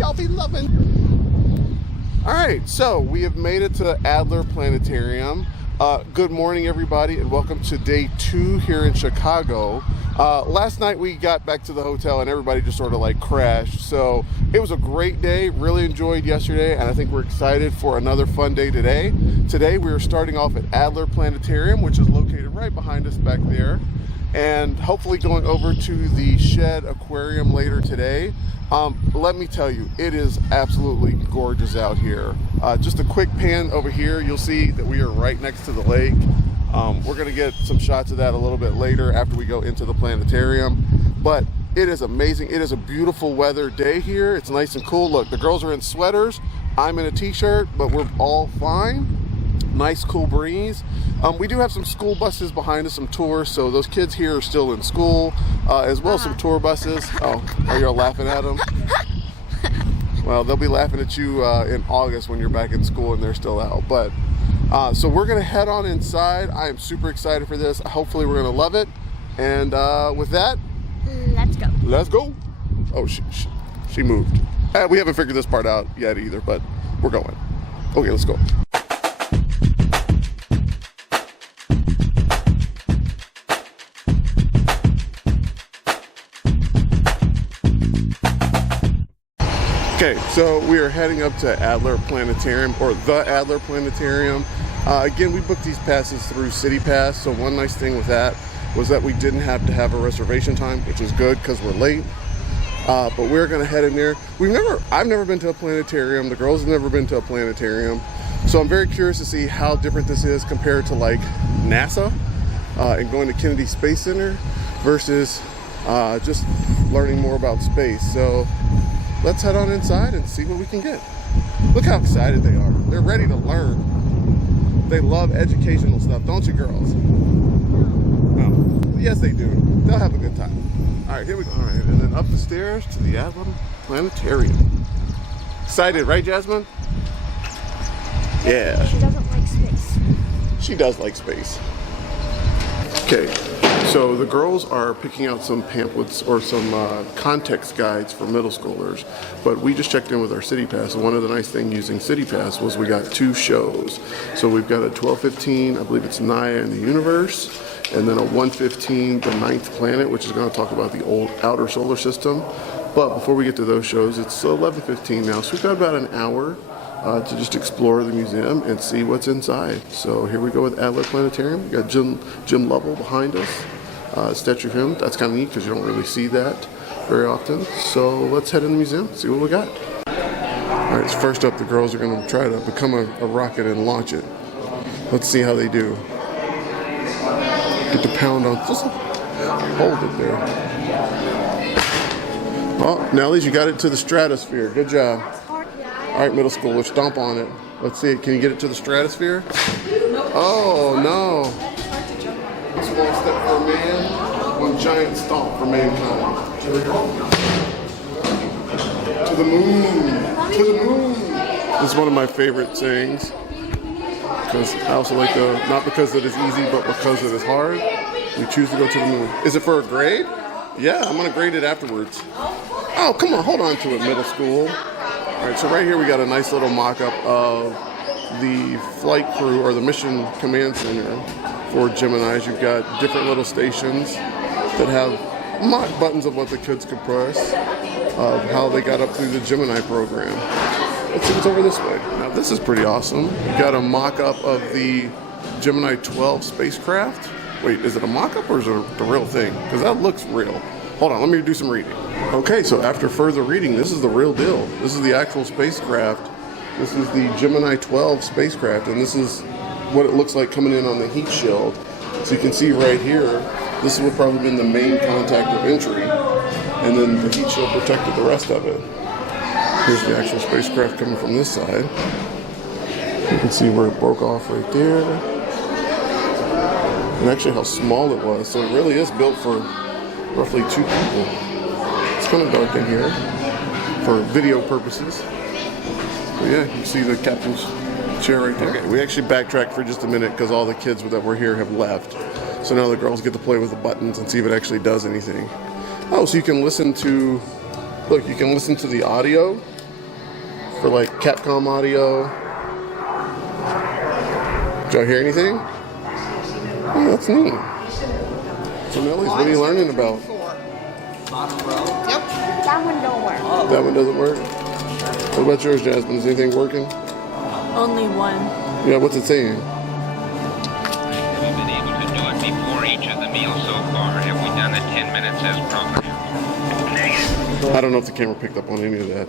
y'all be loving. All right, so we have made it to Alder Planetarium. Good morning, everybody, and welcome to day 2 here in Chicago. Last night we got back to the hotel and everybody just sort of like crashed. So it was a great day, really enjoyed yesterday, and I think we're excited for another fun day today. Today we are starting off at Alder Planetarium, which is located right behind us back there, and hopefully going over to the Shedd Aquarium later today. Let me tell you, it is absolutely gorgeous out here. Just a quick pan over here, you'll see that we are right next to the lake. We're gonna get some shots of that a little bit later after we go into the planetarium, but it is amazing. It is a beautiful weather day here. It's nice and cool. Look, the girls are in sweaters, I'm in a t-shirt, but we're all fine. Nice cool breeze. We do have some school buses behind us, some tours, so those kids here are still in school, as well as some tour buses. Oh, are you all laughing at them? Well, they'll be laughing at you in August when you're back in school and they're still out. But so we're gonna head on inside. I am super excited for this. Hopefully we're gonna love it. And with that, let's go. Let's go. Oh, she moved. We haven't figured this part out yet either, but we're going. Okay, let's go. Okay, so we are heading up to Alder Planetarium, or the Alder Planetarium. Again, we booked these passes through City Pass, so one nice thing with that was that we didn't have to have a reservation time, which is good because we're late. But we're gonna head in there. I've never been to a planetarium. The girls have never been to a planetarium. So I'm very curious to see how different this is compared to like NASA and going to Kennedy Space Center versus just learning more about space. So let's head on inside and see what we can get. Look how excited they are. They're ready to learn. They love educational stuff, don't you girls? No. Yes, they do. They'll have a good time. All right, here we go. All right, and then up the stairs to the Alder Planetarium. Excited, right, Jasmine? Yeah. She doesn't like space. She does like space. Okay. So the girls are picking out some pamphlets or some context guides for middle schoolers, but we just checked in with our City Pass, and one of the nice things using City Pass was we got 2 shows. So we've got a 12:15, I believe it's Naya and the Universe, and then a 1:15, The Ninth Planet, which is going to talk about the old outer solar system. But before we get to those shows, it's 11:15 now, so we've got about an hour to just explore the museum and see what's inside. So here we go with Alder Planetarium. We got Jim Lovell behind us. Statue of him. That's kind of neat because you don't really see that very often. So let's head in the museum, see what we got. All right, so first up, the girls are going to try to become a rocket and launch it. Let's see how they do. Get the pound on, just hold it there. Well, now at least you got it to the stratosphere. Good job. All right, middle schoolers, stomp on it. Let's see, can you get it to the stratosphere? Oh, no. One small step for man, one giant stomp for mankind. To the moon, to the moon. This is one of my favorite sayings, because I also like the, not because it is easy, but because it is hard. We choose to go to the moon. Is it for a grade? Yeah, I'm gonna grade it afterwards. Oh, come on, hold on to it, middle school. All right, so right here we got a nice little mock-up of the flight crew or the mission command center for Geminis. You've got different little stations that have mock buttons of what the kids could press, of how they got up through the Gemini program. Let's see what's over this way. Now this is pretty awesome. You've got a mock-up of the Gemini 12 spacecraft. Wait, is it a mock-up or is it the real thing? Because that looks real. Hold on, let me do some reading. Okay, so after further reading, this is the real deal. This is the actual spacecraft. This is the Gemini 12 spacecraft, and this is what it looks like coming in on the heat shield. So you can see right here, this would probably been the main contact of entry, and then the heat shield protected the rest of it. Here's the actual spacecraft coming from this side. You can see where it broke off right there, and actually how small it was. So it really is built for roughly 2 people. It's kind of dark in here for video purposes. But yeah, you see the captain's chair right there. Okay, we actually backtracked for just a minute because all the kids that were here have left. So now the girls get to play with the buttons and see if it actually does anything. Oh, so you can listen to, look, you can listen to the audio for like Capcom audio. Did y'all hear anything? Oh, that's neat. So Nelly's, what are you learning about? Yep. That one don't work. That one doesn't work? What about yours, Jasmine? Is anything working? Only one. Yeah, what's it saying? We've been able to do it before each of the meals so far. Have we done the 10 minutes as programmed? I don't know if the camera picked up on any of that.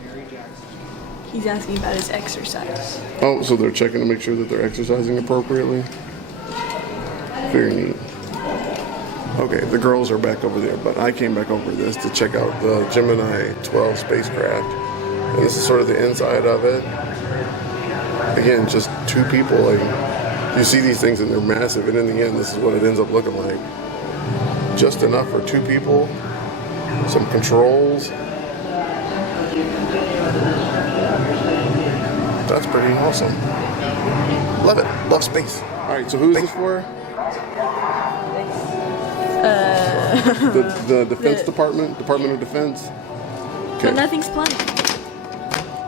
He's asking about his exercise. Oh, so they're checking to make sure that they're exercising appropriately? Very neat. Okay, the girls are back over there, but I came back over this to check out the Gemini 12 spacecraft. And this is sort of the inside of it. Again, just two people. Like, you see these things and they're massive, and in the end, this is what it ends up looking like. Just enough for two people, some controls. That's pretty awesome. Love it. Love space. All right, so who is this for? The Defense Department of Defense. But nothing's planned.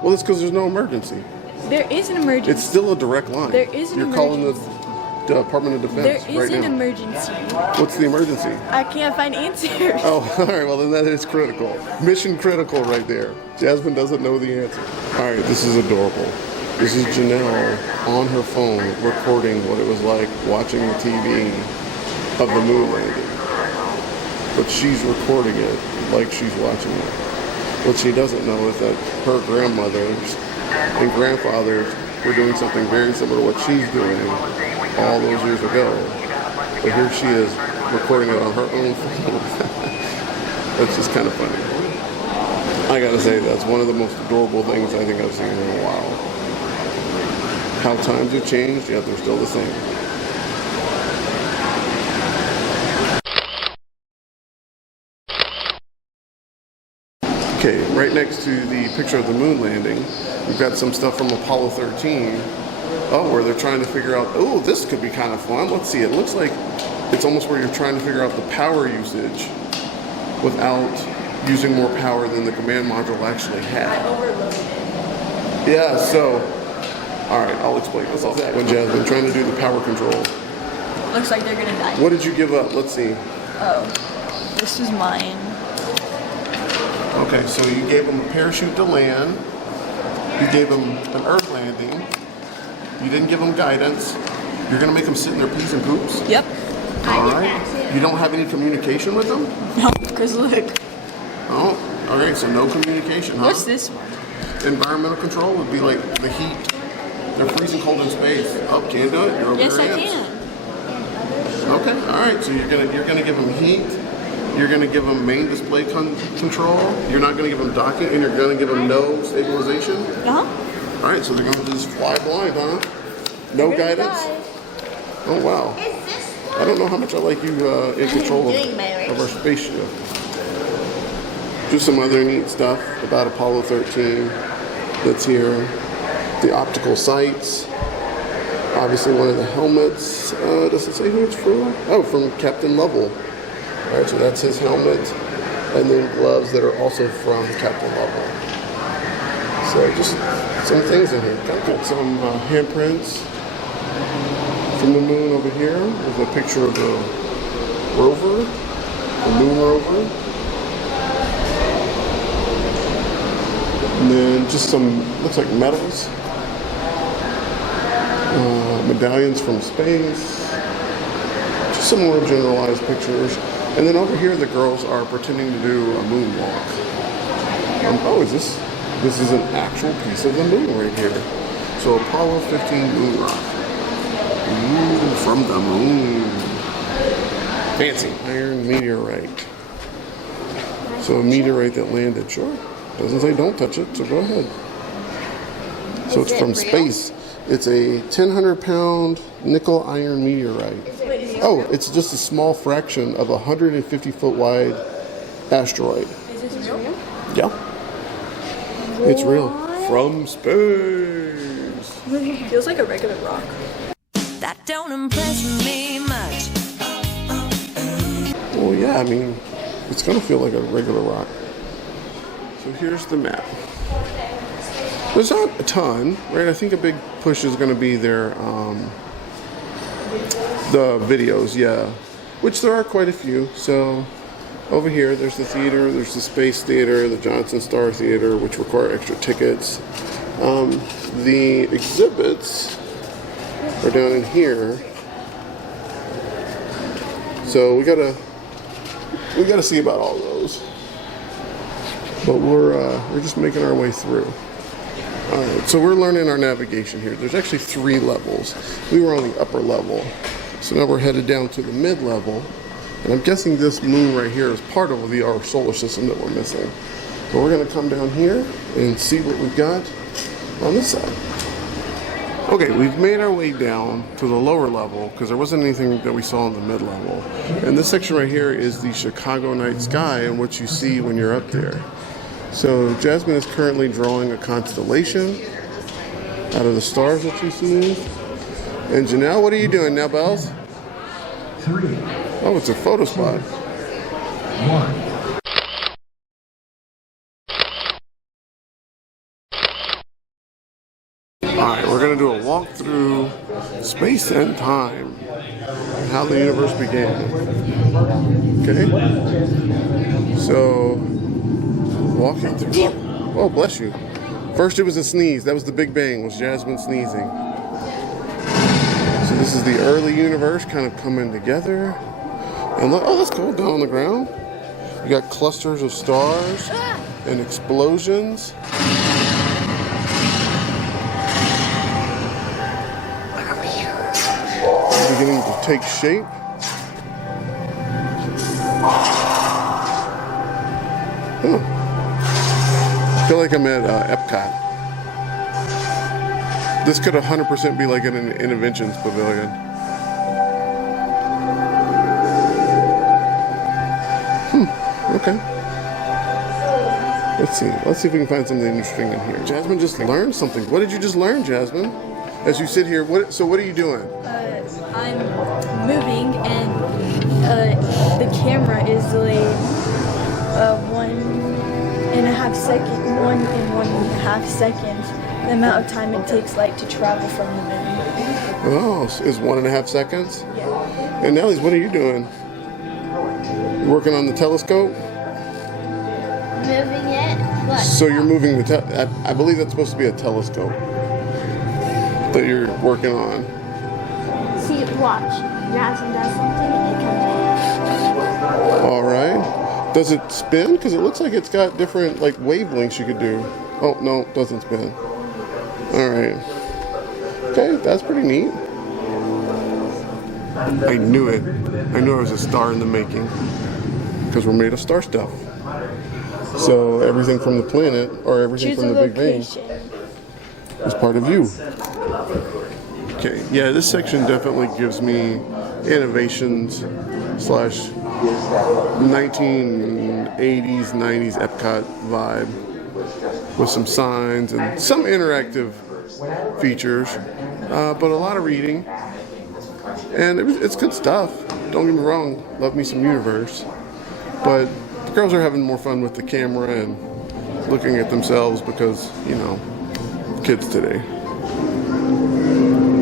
Well, that's because there's no emergency. There is an emergency. It's still a direct line. There is an You're emergency. calling the Department of Defense There is right an now. emergency. What's the emergency? I can't find answers. Oh, all right. Well, then that is critical. Mission critical right there. Jasmine doesn't know the answer. All right. This is adorable. This is Janelle on her phone recording what it was like watching the TV of the moon landing. But she's recording it like she's watching it. What she doesn't know is that her grandmothers and grandfathers were doing something very similar to what she's doing all those years ago. But here she is recording it on her own phone. That's just kind of funny. I gotta say, that's one of the most adorable things I think I've seen in a while. How times have changed, yet they're still the same. Okay, right next to the picture of the moon landing, we've got some stuff from Apollo 13. Oh, where they're trying to figure out, oh, this could be kind of fun. Let's see, it looks like it's almost where you're trying to figure out the power usage without using more power than the command module actually had. I overloaded it. Yeah, so, all right, I'll explain this. When Jasmine trying to do the power control. Looks like they're gonna die. What did you give up? Let's see. Oh, this is mine. Okay, so you gave them a parachute to land. You gave them an Earth landing. You didn't give them guidance. You're gonna make them sit in their pees and poops? Yep. All right. You don't have any communication with them? No, because look. Oh, all right, so no communication, huh? What's this one? Environmental control would be like the heat. They're freezing cold in space. Oh, can't do it? You're over Yes, your I heads. can. Okay, all right, so you're gonna give them heat. You're going to give them main display control. You're not going to give them docking, and you're going to give them no stabilization. Uh-huh. All right, so they're going to just fly blind, huh? No guidance. Oh wow. I don't know how much I like you in control of our spaceship. Just some other neat stuff about Apollo 13 that's here. The optical sights. Obviously, one of the helmets. Does it say who it's from? Oh, from Captain Lovell. All right, so that's his helmet, and then gloves that are also from Captain Lovell. So just some things in here. Got some handprints from the moon over here. There's a picture of the rover, the moon rover. And then just some, looks like medals, medallions from space, just some more generalized pictures. And then over here, the girls are pretending to do a moonwalk. Oh, this is an actual piece of the moon right here. So Apollo 15 moon rock. Ooh, from the moon. Fancy. Iron meteorite. So a meteorite that landed, sure. Doesn't say don't touch it, so go ahead. So it's from space. It's a 1,000-pound nickel iron meteorite. Oh, it's just a small fraction of a 150-foot wide asteroid. Is this real? Yeah. It's real. From space. Feels like a regular rock. That don't impress me much. Well, yeah, I mean, it's going to feel like a regular rock. So here's the map. There's not a ton, right? I think a big push is going to be their the videos, yeah, which there are quite a few. So over here, there's the theater, there's the Space Theater, the Johnson Star Theater, which require extra tickets. The exhibits are down in here, so we gotta see about all those. But we're just making our way through. All right, so we're learning our navigation here. There's actually 3 levels. We were on the upper level, so now we're headed down to the mid-level. And I'm guessing this moon right here is part of our solar system that we're missing. So we're gonna come down here and see what we've got on this side. Okay, we've made our way down to the lower level because there wasn't anything that we saw in the mid-level. And this section right here is the Chicago night sky and what you see when you're up there. So Jasmine is currently drawing a constellation out of the stars that you see. And Janelle, what are you doing now, Bells? 3. Oh, it's a photo spot. 1. Alright, we're going to do a walk through space and time and how the universe began. Okay? So, walking through. Oh, bless you. First it was a sneeze. That was the Big Bang, was Jasmine sneezing. So this is the early universe kind of coming together. And look, oh, that's cool, down on the ground. You got clusters of stars and explosions. Beginning to take shape. Huh. I feel like I'm at Epcot. This could 100% be like an Innovations Pavilion. Okay. Let's see if we can find something interesting in here. Jasmine just learned something. What did you just learn, Jasmine? As you sit here, what are you doing? I'm moving, and the camera is like 1.5 seconds. The amount of time it takes light to travel from the moon. Oh, is 1.5 seconds? Yeah. And Nellies, what are you doing? You working on the telescope? Moving it. What? So you're moving the I believe that's supposed to be a telescope that you're working on. See, watch. Jasmine does something, it comes All right. Does it spin? Because it looks like it's got different like wavelengths you could do. Oh no, it doesn't spin. All right. Okay, that's pretty neat. I knew it. I knew it was a star in the making because we're made of star stuff. So everything from the planet or everything Choose from a the Big Bang location. is part of you. Okay, yeah, this section definitely gives me innovations / 1980s, 90s Epcot vibe with some signs and some interactive features, but a lot of reading. And it's good stuff. Don't get me wrong, love me some Universe. But the girls are having more fun with the camera and looking at themselves because, you know, kids today.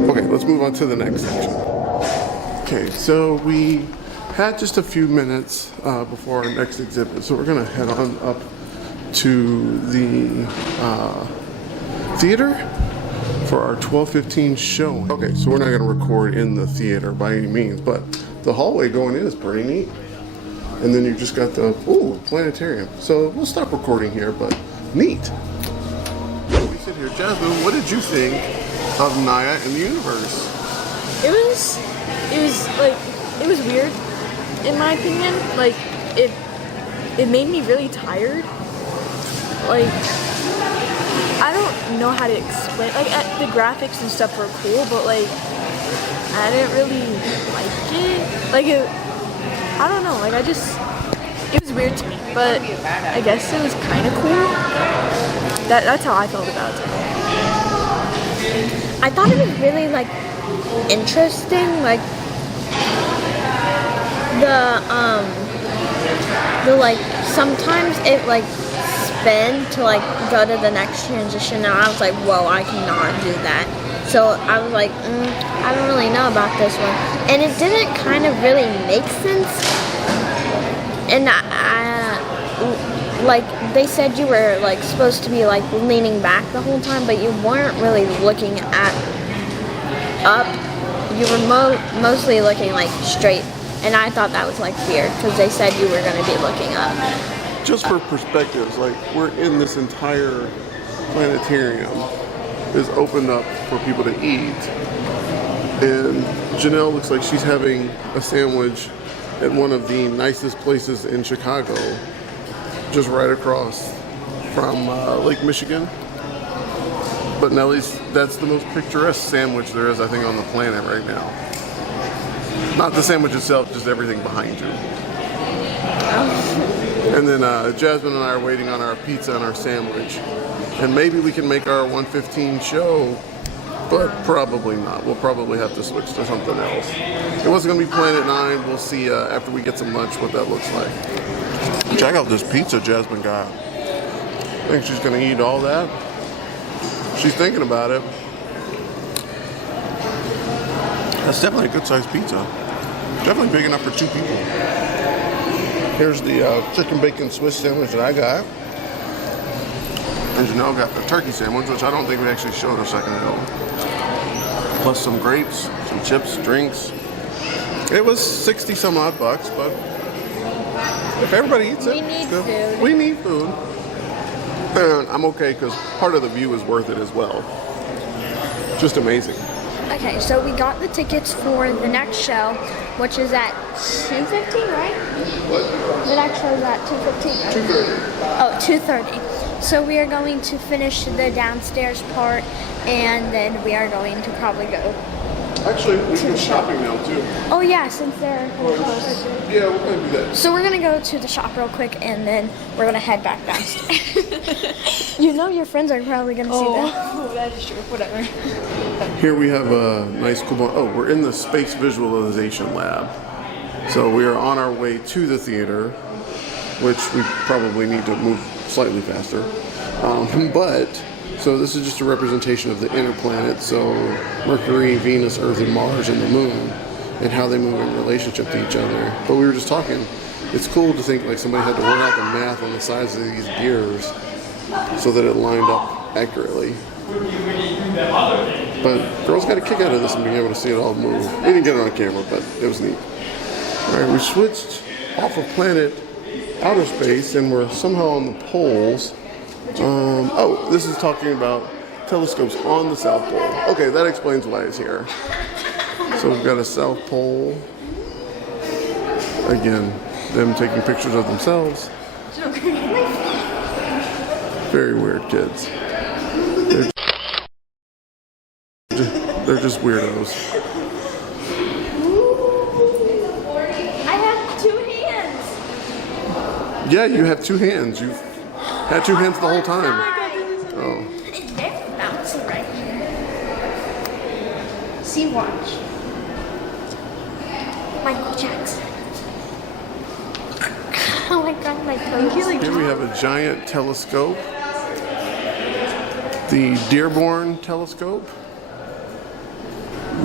Okay, let's move on to the next section. Okay, so we had just a few minutes before our next exhibit, so we're gonna head on up to the theater for our 12:15 showing. Okay, so we're not gonna record in the theater by any means, but the hallway going in is pretty neat. And then you just got the, planetarium. So we'll stop recording here, but neat. So we sit here. Jasmine, what did you think of Naya and the universe? It was weird, in my opinion. Like, it made me really tired. Like, I don't know how to explain. Like, the graphics and stuff were cool, but like, I didn't really like it. Like, I don't know. Like, it was weird to me, but I guess it was kind of cool. That's how I felt about it. I thought it was really like interesting, like the like sometimes it like spin to like go to the next transition, and I was like, whoa, I cannot do that. So I was like, I don't really know about this one, and it didn't kind of really make sense. And like they said, you were like supposed to be like leaning back the whole time, but you weren't really looking up. You were mostly looking like straight, and I thought that was like weird because they said you were going to be looking up. Just for perspectives, like we're in this entire planetarium is opened up for people to eat, and Janelle looks like she's having a sandwich at one of the nicest places in Chicago, just right across from Lake Michigan. But Nellie's, that's the most picturesque sandwich there is, I think, on the planet right now. Not the sandwich itself, just everything behind you. And then Jasmine and I are waiting on our pizza and our sandwich. And maybe we can make our 1:15 show, but probably not. We'll probably have to switch to something else. It wasn't going to be Planet 9. We'll see after we get some lunch what that looks like. Check out this pizza Jasmine got. I think she's going to eat all that. She's thinking about it. That's definitely a good sized pizza. Definitely big enough for 2 people. Here's the chicken bacon Swiss sandwich that I got. And Janelle got the turkey sandwich, which I don't think we actually showed a second ago. Plus some grapes, some chips, drinks. It was 60 some odd bucks, but if everybody eats it, We need it's good. food. We need food. And I'm okay because part of the view is worth it as well. Just amazing. Okay, so we got the tickets for the next show, which is at 2:15, right? What? The next show is at 2:15. Right? 2:30. Oh, 2:30. So we are going to finish the downstairs part, and then we are going to probably go. Actually, we can go shopping now too. Oh yeah, since they're close. Yeah, we're gonna do that. So we're gonna go to the shop real quick, and then we're gonna head back downstairs. You know your friends are probably gonna see that. Oh, that is true. Whatever. Here we have a nice coupon. Oh, we're in the space visualization lab. So we are on our way to the theater, which we probably need to move slightly faster. So this is just a representation of the inner planets, so Mercury, Venus, Earth, and Mars, and the Moon, and how they move in relationship to each other. But we were just talking, it's cool to think like somebody had to work out the math on the size of these gears so that it lined up accurately. But girls got a kick out of this and being able to see it all move. We didn't get it on camera, but it was neat. All right, we switched off of planet outer space, and we're somehow on the poles. Oh, this is talking about telescopes on the South Pole. Okay, that explains why it's here. So we've got a South Pole. Again, them taking pictures of themselves. Very weird kids. They're just weirdos. I have 2 hands. Yeah, you have 2 hands. You've had 2 hands the whole time. Oh. They're bouncing right here. See, watch. Michael Jackson. Oh my god, my toes. Here we have a giant telescope. The Dearborn telescope,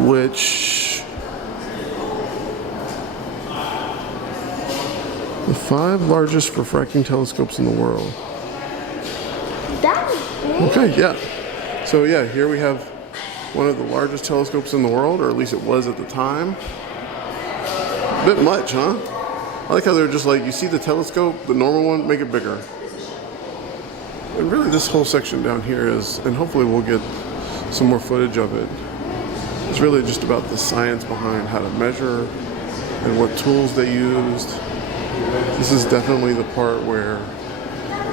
which the 5 largest refracting telescopes in the world. That was big. Okay, yeah. So yeah, here we have one of the largest telescopes in the world, or at least it was at the time. A bit much, huh? I like how they're just like, you see the telescope, the normal one, make it bigger. And really this whole section down here is, and hopefully we'll get some more footage of it, it's really just about the science behind how to measure and what tools they used. This is definitely the part where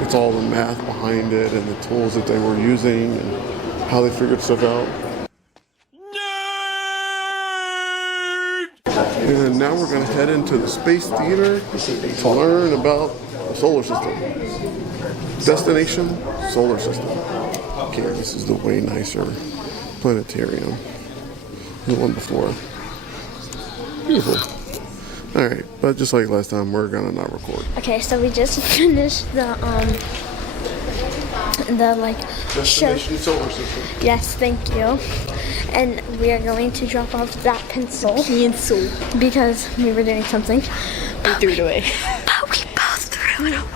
it's all the math behind it and the tools that they were using and how they figured stuff out. And now we're going to head into the Space Theater to learn about the solar system. Destination, solar system. Okay, this is the way nicer planetarium than the one before. Beautiful. Alright, but just like last time, we're going to not record. Okay, so we just finished the the like show. Destination solar system. Yes, thank you. And we are going to drop off that pencil because we were doing something. We threw it away. But we both threw it away.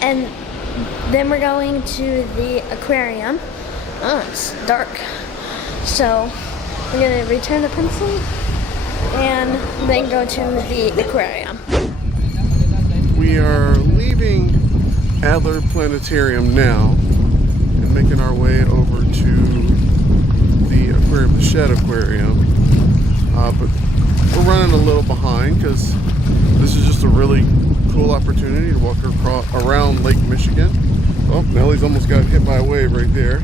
And then we're going to the aquarium. Oh, it's dark. So we're gonna return the pencil and then go to the aquarium. We are leaving Alder Planetarium now and making our way over to the aquarium, the Shedd Aquarium. But we're running a little behind because this is just a really cool opportunity to walk around Lake Michigan. Oh, Nellie's almost got hit by a wave right there.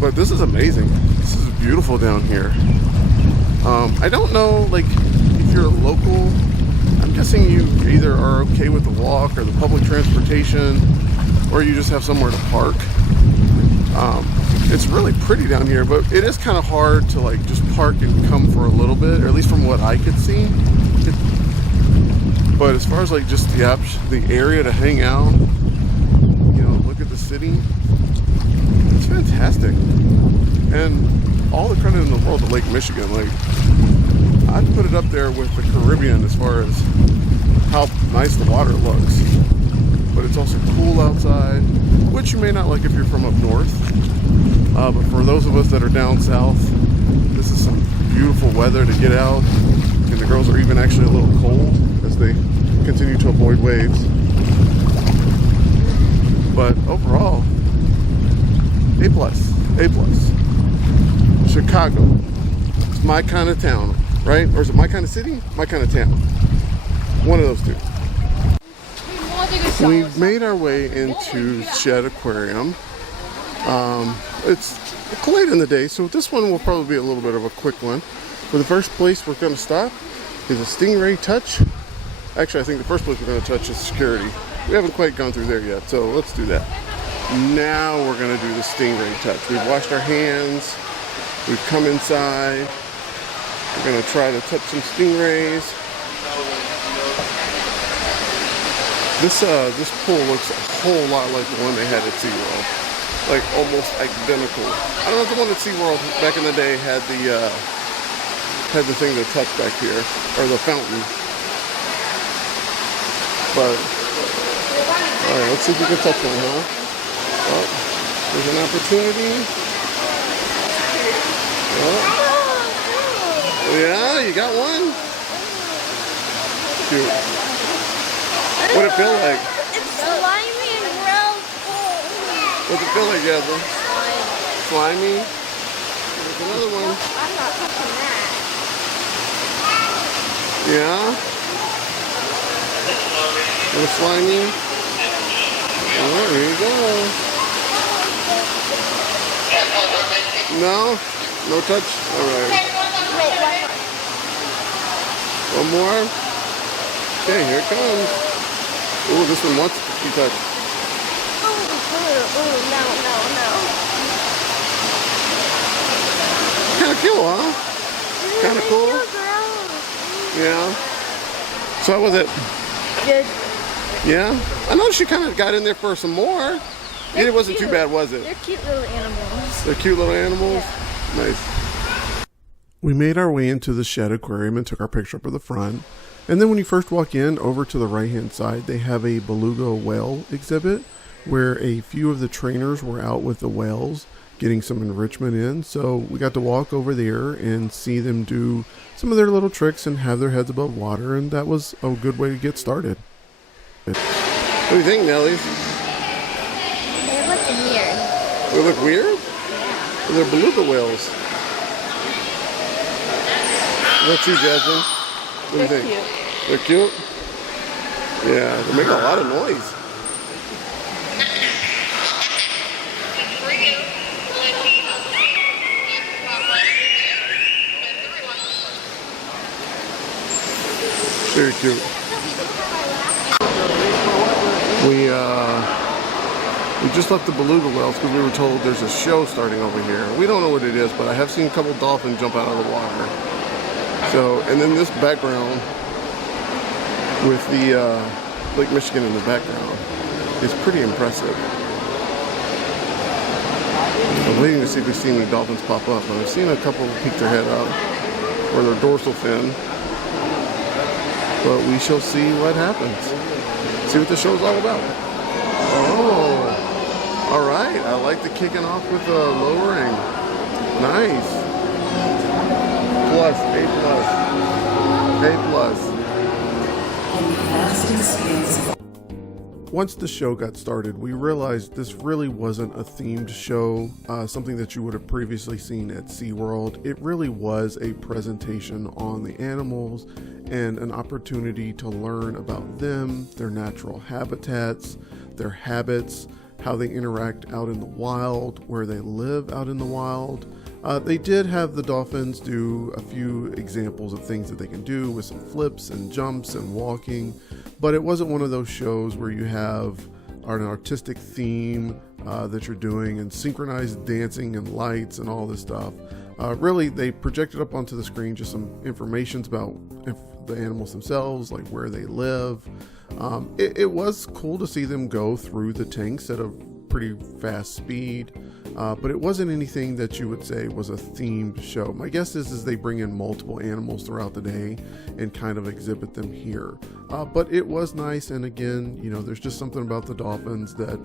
But this is amazing. This is beautiful down here. I don't know, like, if you're a local, I'm guessing you either are okay with the walk or the public transportation, or you just have somewhere to park. It's really pretty down here, but it is kind of hard to like just park and come for a little bit, or at least from what I could see. But as far as like just the area to hang out, you know, look at the city, it's fantastic. And all the credit in the world to Lake Michigan. Like, I'd put it up there with the Caribbean as far as how nice the water looks. But it's also cool outside, which you may not like if you're from up north. But for those of us that are down south, this is some beautiful weather to get out. And the girls are even actually a little cold as they continue to avoid waves. But overall, A+, A+. Chicago. It's my kind of town, right? Or is it my kind of city? My kind of town. One of those two. We've made our way into Shedd Aquarium. It's late in the day, so this one will probably be a little bit of a quick one. For the first place we're going to stop is a Stingray Touch. Actually, I think the first place we're going to touch is security. We haven't quite gone through there yet, so let's do that. Now we're going to do the Stingray Touch. We've washed our hands. We've come inside. We're going to try to touch some stingrays. This pool looks a whole lot like the one they had at SeaWorld. Like almost identical. I don't know if the one at SeaWorld back in the day had the thing to touch back here, or the fountain. But alright, let's see if we can touch one, huh? Oh, there's an opportunity. Oh. Yeah, you got one? Cute. What'd it feel like? It's slimy and real cool. What's it feel like, Jasmine? Slimy. There's another one. I'm not touching that. Yeah? A little slimy. Alright, here you go. No? No touch? Alright. One more? Okay, here it comes. Ooh, this one wants to be touched. Oh, no. Kind of cool, huh? Kind of cool. Yeah. So how was it? Good. Yeah? I know she kind of got in there for some more. It wasn't too bad, was it? They're cute little animals. They're cute little animals? Yeah. Nice. We made our way into the Shedd Aquarium and took our picture up at the front. And then when you first walk in, over to the right-hand side, they have a beluga whale exhibit where a few of the trainers were out with the whales getting some enrichment in. So we got to walk over there and see them do some of their little tricks and have their heads above water, and that was a good way to get started. What do you think, Nellie? They look weird. They look weird? Yeah. They're beluga whales. What about you, Jasmine? What do you think? Cute. They're cute? Yeah, they make a lot of noise. Very cute. We just left the beluga whales because we were told there's a show starting over here. We don't know what it is, but I have seen a couple dolphins jump out of the water. So, and then this background with the Lake Michigan in the background is pretty impressive. I'm waiting to see if we see any dolphins pop up, but I've seen a couple peek their head up or their dorsal fin. But we shall see what happens. See what the show's all about. Oh, all right. I like the kicking off with the lowering. Nice. Plus, A plus. A plus. Once the show got started, we realized this really wasn't a themed show, something that you would have previously seen at SeaWorld. It really was a presentation on the animals and an opportunity to learn about them, their natural habitats, their habits, how they interact out in the wild, where they live out in the wild. They did have the dolphins do a few examples of things that they can do with some flips and jumps and walking, but it wasn't one of those shows where you have an artistic theme that you're doing and synchronized dancing and lights and all this stuff. Really, they projected up onto the screen just some information about the animals themselves, like where they live. It was cool to see them go through the tanks at a pretty fast speed, but it wasn't anything that you would say was a themed show. My guess is they bring in multiple animals throughout the day and kind of exhibit them here. But it was nice, and again, you know, there's just something about the dolphins that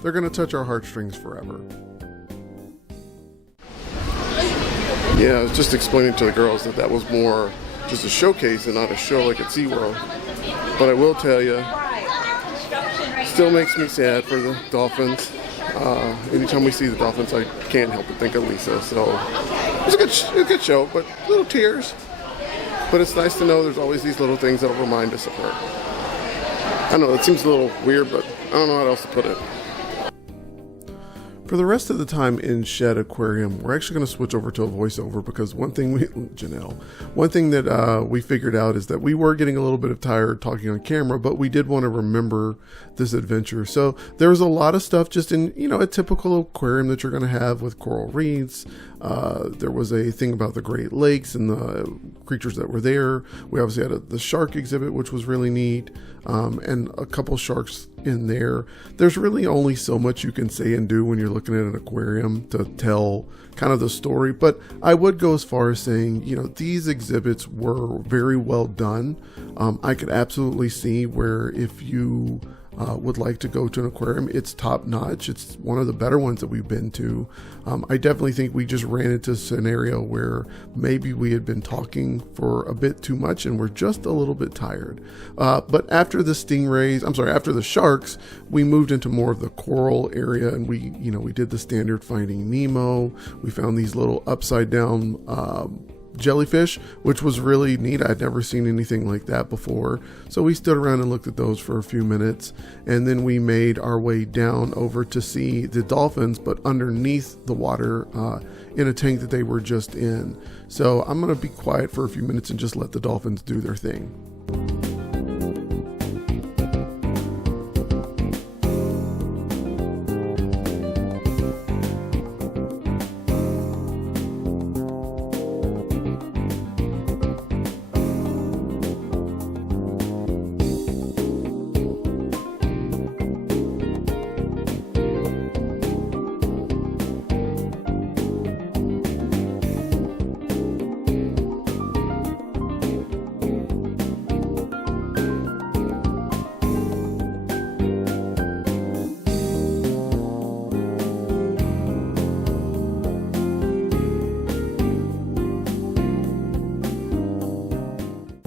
they're going to touch our heartstrings forever. Yeah, I was just explaining to the girls that was more just a showcase and not a show like at SeaWorld. But I will tell you, still makes me sad for the dolphins. Anytime we see the dolphins, I can't help but think of Lisa. So it was a good show, but little tears. But it's nice to know there's always these little things that'll remind us of her. I don't know, it seems a little weird, but I don't know how else to put it. For the rest of the time in Shedd Aquarium, we're actually going to switch over to a voiceover because one thing that we figured out is that we were getting a little bit of tired talking on camera, but we did want to remember this adventure. So there was a lot of stuff just in, you know, a typical aquarium that you're going to have with coral reefs. There was a thing about the Great Lakes and the creatures that were there. We obviously had the shark exhibit, which was really neat, and a couple sharks in there. There's really only so much you can say and do when you're looking at an aquarium to tell kind of the story, but I would go as far as saying, you know, these exhibits were very well done. I could absolutely see where if you would like to go to an aquarium, it's top notch. It's one of the better ones that we've been to. I definitely think we just ran into a scenario where maybe we had been talking for a bit too much and we're just a little bit tired. But after the after the sharks, we moved into more of the coral area, and we did the standard Finding Nemo. We found these little upside down jellyfish, which was really neat. I'd never seen anything like that before. So we stood around and looked at those for a few minutes, and then we made our way down over to see the dolphins, but underneath the water in a tank that they were just in. So I'm going to be quiet for a few minutes and just let the dolphins do their thing.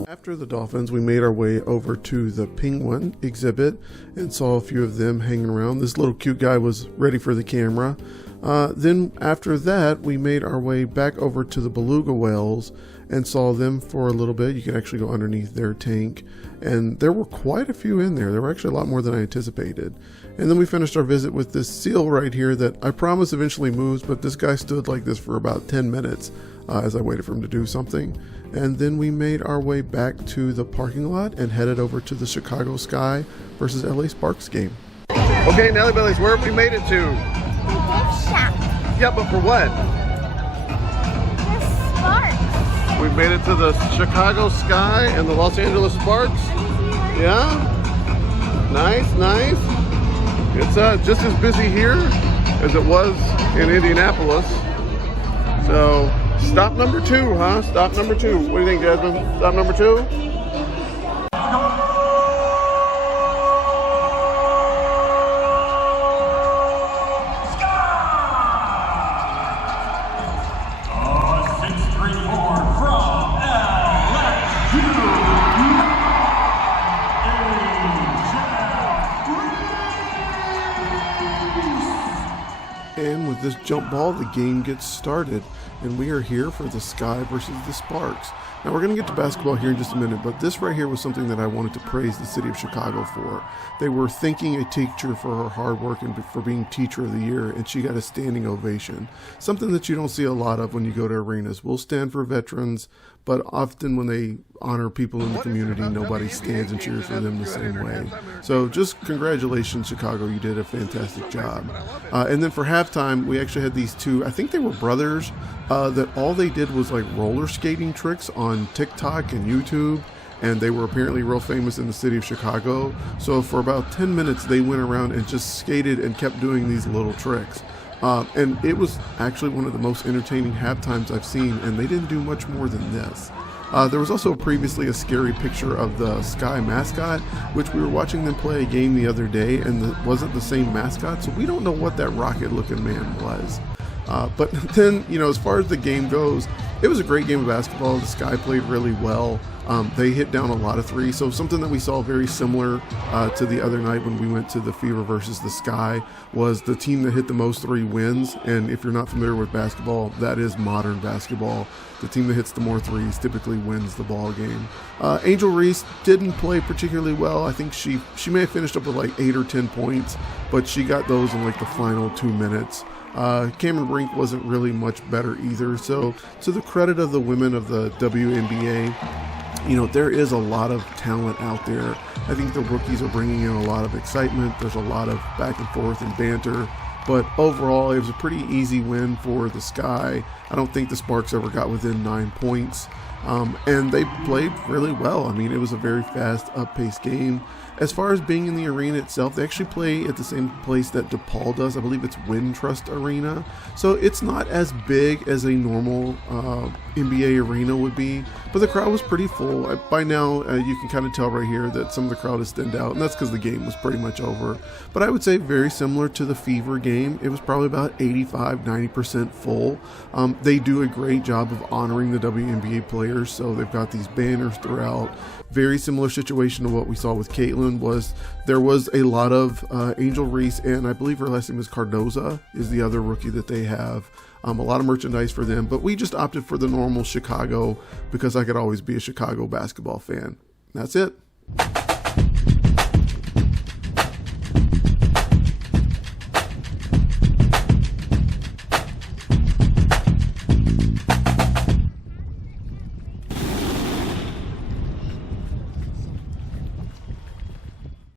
After the dolphins, we made our way over to the penguin exhibit and saw a few of them hanging around. This little cute guy was ready for the camera. Then after that, we made our way back over to the beluga whales and saw them for a little bit. You could actually go underneath their tank, and there were quite a few in there. There were actually a lot more than I anticipated. And then we finished our visit with this seal right here that I promise eventually moves, but this guy stood like this for about 10 minutes as I waited for him to do something. And then we made our way back to the parking lot and headed over to the Chicago Sky versus LA Sparks game. Okay, Nelly Bellies, where have we made it to? The gift shop. Yeah, but for what? The Sparks. We made it to the Chicago Sky and the Los Angeles Sparks. Yeah? Nice, nice. It's just as busy here as it was in Indianapolis. So, stop number 2, huh? Stop number 2. What do you think, Jasmine? Stop number 2? And with this jump ball, the game gets started, and we are here for the Sky versus the Sparks. Now we're going to get to basketball here in just a minute, but this right here was something that I wanted to praise the city of Chicago for. They were thanking a teacher for her hard work and for being Teacher of the Year, and she got a standing ovation. Something that you don't see a lot of when you go to arenas. We'll stand for veterans, but often when they honor people in the community, nobody stands and cheers for them the same way. So just congratulations, Chicago. You did a fantastic job. And then for halftime, we actually had these two, I think they were brothers, that all they did was like roller skating tricks on TikTok and YouTube. And they were apparently real famous in the city of Chicago. So for about 10 minutes, they went around and just skated and kept doing these little tricks. And it was actually one of the most entertaining halftimes I've seen, and they didn't do much more than this. There was also previously a scary picture of the Sky mascot, which we were watching them play a game the other day, and it wasn't the same mascot, so we don't know what that rocket-looking man was. But then, you know, as far as the game goes, it was a great game of basketball. The Sky played really well. They hit down a lot of threes, so something that we saw very similar to the other night when we went to the Fever versus the Sky was the team that hit the most 3 wins. And if you're not familiar with basketball, that is modern basketball. The team that hits the more threes typically wins the ball game. Angel Resse didn't play particularly well. I think she may have finished up with like 8 or 10 points, but she got those in like the final 2 minutes. Cameron Brink wasn't really much better either. So to the credit of the women of the WNBA, you know, there is a lot of talent out there. I think the rookies are bringing in a lot of excitement. There's a lot of back and forth and banter. But overall, it was a pretty easy win for the Sky. I don't think the Sparks ever got within 9 points. And they played really well. I mean, it was a very fast, up-paced game. As far as being in the arena itself, they actually play at the same place that DePaul does. I believe it's Wintrust Arena. So it's not as big as a normal NBA arena would be, but the crowd was pretty full. By now, you can kind of tell right here that some of the crowd is thinned out, and that's because the game was pretty much over. But I would say very similar to the Fever game. It was probably about 85-90% full. They do a great job of honoring the WNBA players, so they've got these banners throughout. Very similar situation to what we saw with Caitlin. There was a lot of Angel Resse, and I believe her last name is Cardoza is the other rookie that they have. A lot of merchandise for them, but we just opted for the normal Chicago because I could always be a Chicago basketball fan. That's it.